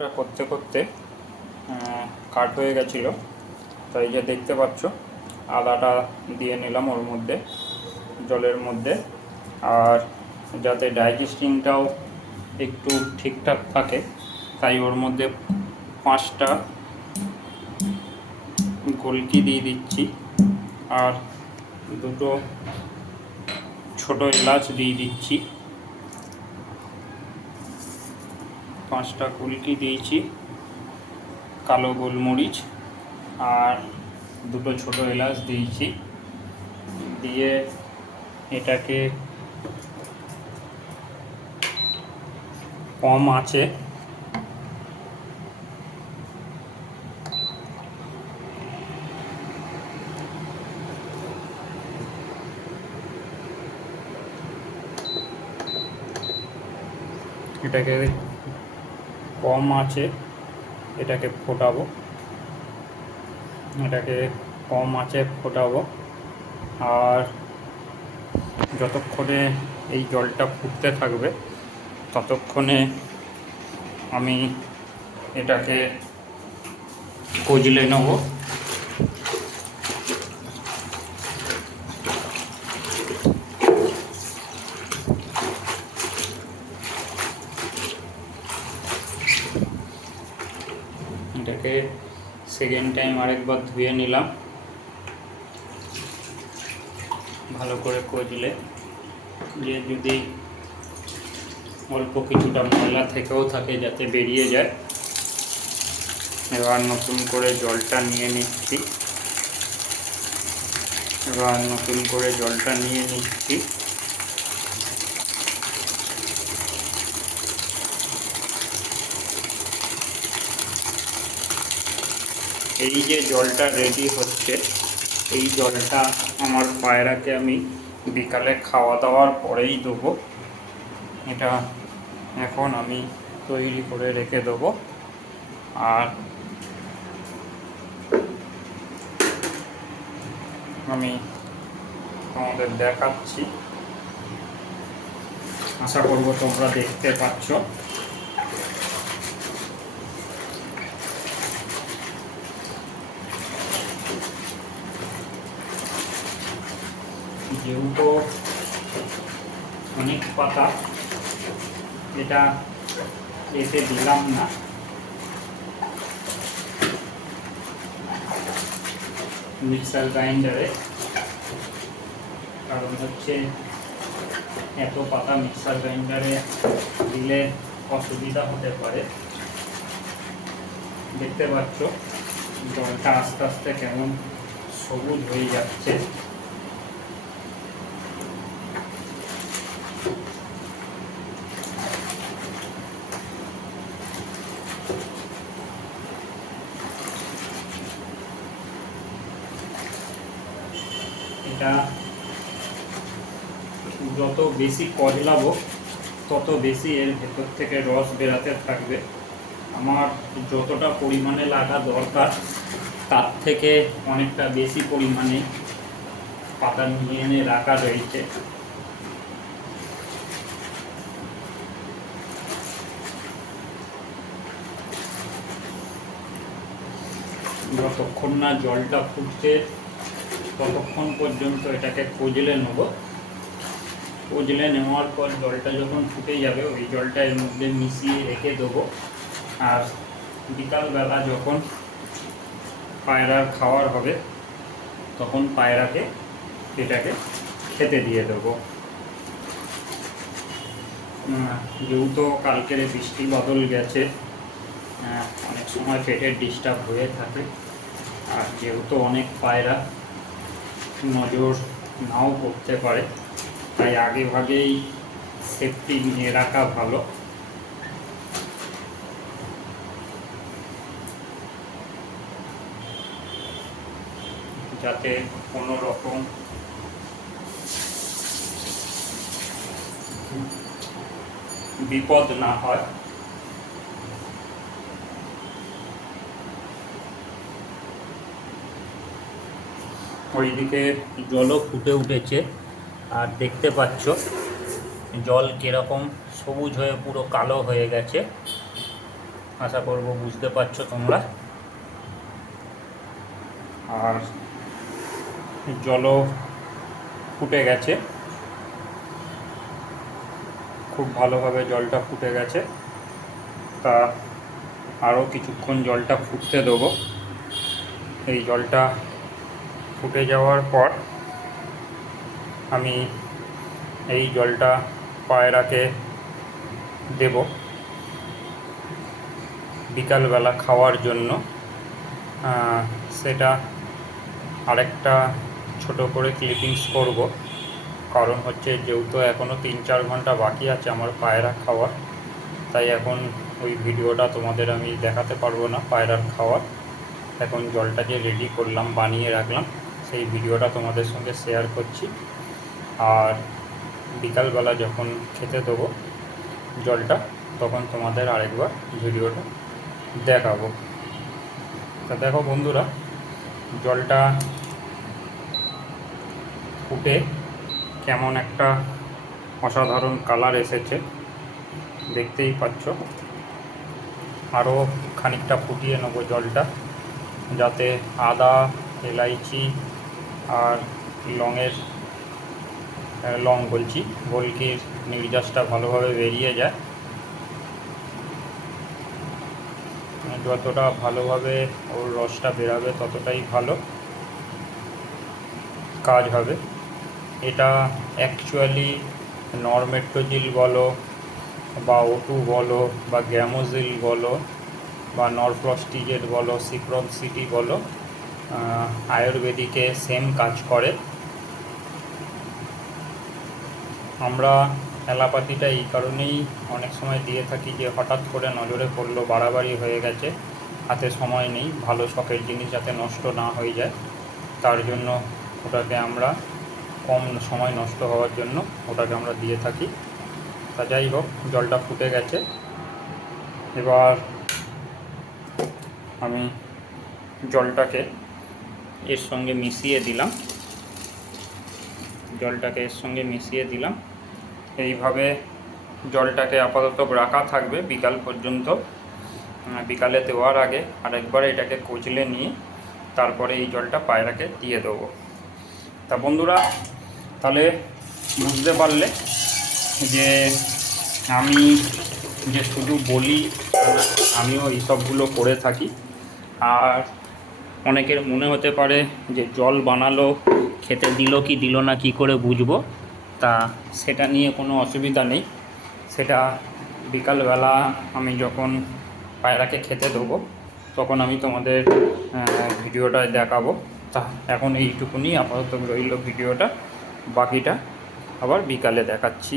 ভিডিওটা করতে করতে কাট হয়ে গেছিলো, তাই যে দেখতে পাচ্ছ আদাটা দিয়ে নিলাম ওর মধ্যে, জলের মধ্যে। আর যাতে ডাইজেস্টিংটাও একটু ঠিকঠাক থাকে তাই ওর মধ্যে 5টা গোলকি দিয়ে দিচ্ছি আর 2টো ছোটো এলাচ দিয়ে দিচ্ছি। 5টা গোলকি দিয়েছি, কালো গোলমরিচ আর 2টো ছোটো এলাচ দিয়েছি। দিয়ে এটাকে কম আঁচে এটাকে ফোটাবো, কম আঁচে ফোটাবো। আর যতক্ষণে এই জলটা ফুটতে থাকবে ততক্ষণে আমি এটাকে কজলে নেব। এটাকে সেকেন্ড টাইম আরেকবার ধুয়ে নিলাম ভালো করে কজলে, যে যদি অল্প কিছুটা ময়লা থেকেও থাকে যাতে বেরিয়ে যায়। এবার নতুন করে জলটা নিয়ে নিচ্ছি, এই যে জলটা রেডি হচ্ছে, এই জলটা আমার পায়রাকে আমি বিকালে খাওয়া দাওয়ার পরেই দেবো। এটা এখন আমি তৈরি করে রেখে দেবো। আর আমি তোমাদের দেখাচ্ছি, আশা করব তোমরা দেখতে পাচ্ছ। যেহেতু অনেক পাতা, এটা এতে দিলাম না, মিক্সার গ্রাইন্ডারে, কারণ হচ্ছে এত পাতা মিক্সার গ্রাইন্ডারে দিলে অসুবিধা হতে পারে। দেখতে পাচ্ছ জলটা আস্তে আস্তে কেমন সবুজ হয়ে যাচ্ছে। এটা যত বেশি কজলাবো তত বেশি এর ভেতর থেকে রস বেরাতে থাকবে। আমার যতটা পরিমাণে লাগা দরকার তার থেকে অনেকটা বেশি পরিমাণে পাতা নিয়ে এনে রাখা রয়েছে। যতক্ষণ না জলটা ফুটছে ততক্ষণ পর্যন্ত এটাকে কজলে নেব। কজলে নেওয়ার পর জলটা যখন ফুটে যাবে ওই জলটা এর মধ্যে মিশিয়ে রেখে দেবো। আর বিকালবেলা যখন পায়রার খাওয়ার হবে তখন পায়রাকে এটাকে খেতে দিয়ে দেবো। যেহেতু কালকের বৃষ্টি বাদল গেছে, অনেক সময় পেটের ডিস্টার্ব হয়ে থাকে। আর যেহেতু অনেক পায়রা নজর নাও করতে পারে, তাই আগে ভাগেই সেফটি নিয়ে রাখা ভালো। যাতে কোনো রকম বিপদ না হয়। ওইদিকে জলও ফুটে উঠেছে, আর দেখতে পাচ্ছ জল কীরকম সবুজ হয়ে পুরো কালো হয়ে গেছে। আশা করব বুঝতে পারছো তোমরা। আর জলও ফুটে গেছে, খুব ভালোভাবে জলটা ফুটে গেছে। তা আরও কিছুক্ষণ জলটা ফুটতে দেবো। এই জলটা ফুটে যাওয়ার পর আমি এই জলটা পায়রাকে দেব বিকালবেলা খাওয়ার জন্য। সেটা আরেকটা ছোট করে ক্লিপিংস করব, কারণ হচ্ছে যেহেতু এখনও 3-4 ঘন্টা বাকি আছে আমার পায়রা খাওয়ার, তাই এখন ওই ভিডিওটা তোমাদের আমি দেখাতে পারবো না পায়রার খাওয়ার। এখন জলটা যে রেডি করলাম, বানিয়ে রাখলাম, সেই ভিডিওটা তোমাদের সঙ্গে শেয়ার করছি। আর বিকালবেলা যখন খেতে দেবো জলটা, তখন তোমাদের আরেকবার ভিডিওটা দেখাবো। তা দেখো বন্ধুরা, জলটা ফুটে কেমন একটা অসাধারণ কালার এসেছে, দেখতেই পাচ্ছ। আরও খানিকটা ফুটিয়ে নেব জলটা, যাতে আদা, এলাইচি আর গোলকির নির্যাসটা ভালোভাবে বেরিয়ে যায়। যতটা ভালোভাবে ওর রসটা বেরাবে ততটাই ভালো কাজ হবে। এটা অ্যাকচুয়ালি নরমেট্রোজিল বলো বা O2 বলো বা গ্যামোজিল বলো বা নরফ্লস্টিজেড বলো, সিপ্রক্সিটি বলো, আয়ুর্বেদিকে সেম কাজ করে। আমরা অ্যালোপ্যাথিটা এই কারণেই অনেক সময় দিয়ে থাকি যে হঠাৎ করে নজরে পড়লো, বাড়াবাড়ি হয়ে গেছে, হাতে সময় নেই, ভালো শখের জিনিস যাতে নষ্ট না হয়ে যায়, তার জন্য ওটাকে আমরা কম সময় নষ্ট হওয়ার জন্য ওটাকে আমরা দিয়ে থাকি। তা যাই হোক, জলটা ফুটে গেছে। এবার আমি জলটাকে এর সঙ্গে মিশিয়ে দিলাম। এইভাবে জলটাকে আপাতত রাখা থাকবে বিকাল পর্যন্ত। বিকালে দেওয়ার আগে আরেকবার এটাকে কচলে নিয়ে তারপরে এই জলটা পায়রাকে দিয়ে দেবো। তা বন্ধুরা, তাহলে বুঝতে পারলে যে আমি যে শুধু বলি, আমিও এইসবগুলো করে থাকি। আর অনেকের মনে হতে পারে যে জল বানালো, খেতে দিল কি দিল না কি করে বুঝবো। তা সেটা নিয়ে কোনো অসুবিধা নেই, সেটা বিকালবেলা আমি যখন পায়রাকে খেতে দেবো তখন আমি তোমাদের ভিডিওটায় দেখাবো। তা এখন এইটুকুনি আপাতত রইল ভিডিওটা, বাকিটা আবার বিকালে দেখাচ্ছি।